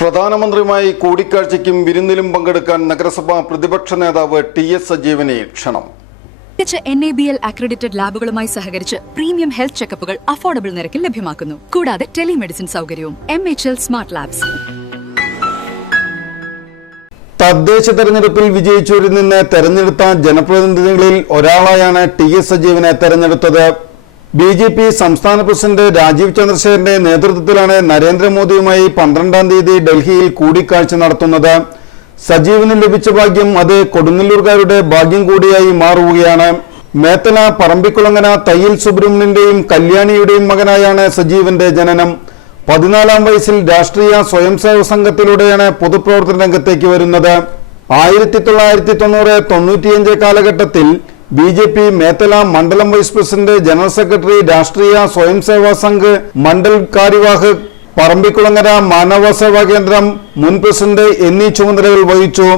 പ്രധാനമന്ത്രിയുമായി കൂടിക്കാഴ്ചയ്ക്കും വിരുന്നിലും പങ്കെടുക്കാൻ നഗരസഭാ പ്രതിപക്ഷ നേതാവ് ടി.എസ്. സജീവനെ ക്ഷണം. NABL അക്രഡിറ്റഡ് ലാബുകളുമായി സഹകരിച്ച് പ്രീമിയം ഹെൽത്ത് ചെക്കപ്പുകൾ അഫോർഡബിൾ നിരക്കിൽ ലഭ്യമാക്കുന്നു. കൂടാതെ ടെലിമെഡിസിൻ സൗകര്യവും. MHL smart labs. തദ്ദേശ തെരഞ്ഞെടുപ്പിൽ വിജയിച്ചവരിൽ നിന്ന് തെരഞ്ഞെടുത്ത ജനപ്രതിനിധികളിൽ ഒരാളായാണ് ടി.എസ്. സജീവനെ തെരഞ്ഞെടുത്തത്. BJP സംസ്ഥാന പ്രസിഡന്റ് രാജീവ് ചന്ദ്രശേഖരന്റെ നേതൃത്വത്തിലാണ് നരേന്ദ്രമോദിയുമായി 12-ാം തീയതി ഡൽഹിയിൽ കൂടിക്കാഴ്ച നടത്തുന്നത്. സജീവന് ലഭിച്ച ഭാഗ്യം അത് കൊടുങ്ങല്ലൂർക്കാരുടെ ഭാഗ്യം കൂടിയായി മാറുകയാണ്. മേത്തല പറമ്പിക്കുളങ്ങര തയ്യിൽ സുബ്രഹ്മണ്യന്റെയും കല്യാണിയുടെയും മകനായാണ് സജീവന്റെ ജനനം. 14-ാം വയസ്സിൽ രാഷ്ട്രീയ സ്വയംസേവക സംഘത്തിലൂടെയാണ് പൊതുപ്രവർത്തന രംഗത്തേക്ക് വരുന്നത്. 1990-95 കാലഘട്ടത്തിൽ BJP മേത്തല മണ്ഡലം വൈസ് പ്രസിഡന്റ്, ജനറൽ സെക്രട്ടറി, രാഷ്ട്രീയ സ്വയംസേവാ സംഘ് മണ്ഡൽ കാര്യവാഹ്, പറമ്പിക്കുളങ്ങര മാനവ സേവാ കേന്ദ്രം മുൻ പ്രസിഡന്റ് എന്നീ ചുമതലകൾ വഹിച്ചു.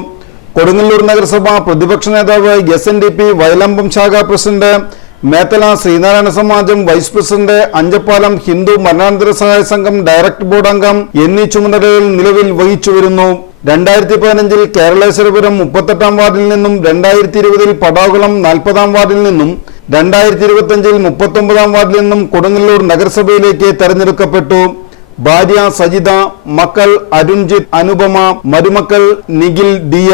കൊടുങ്ങല്ലൂർ നഗരസഭ പ്രതിപക്ഷ നേതാവ്, SNDP വയലമ്പം ശാഖാ പ്രസിഡന്റ്, മേത്തല ശ്രീനാരായണ സമാജം വൈസ് പ്രസിഡന്റ്, അഞ്ചപ്പാലം ഹിന്ദു മരണാനന്തര സഹായ സംഘം ഡയറക്ടർ ബോർഡ് അംഗം എന്നീ ചുമതലകൾ നിലവിൽ വഹിച്ചു വരുന്നു. 2015 കേരളേശ്വരപുരം 38-ാം വാർഡിൽ നിന്നും 2020 പടാകുളം 40-ാം വാർഡിൽ നിന്നും 2025 39-ാം വാർഡിൽ നിന്നും കൊടുങ്ങല്ലൂർ നഗരസഭയിലേക്ക് തെരഞ്ഞെടുക്കപ്പെട്ടു. ഭാര്യ സജിത, മക്കൾ അരുൺജിത്ത്, അനുപമ, മരുമക്കൾ നിഖിൽ, ദിയ.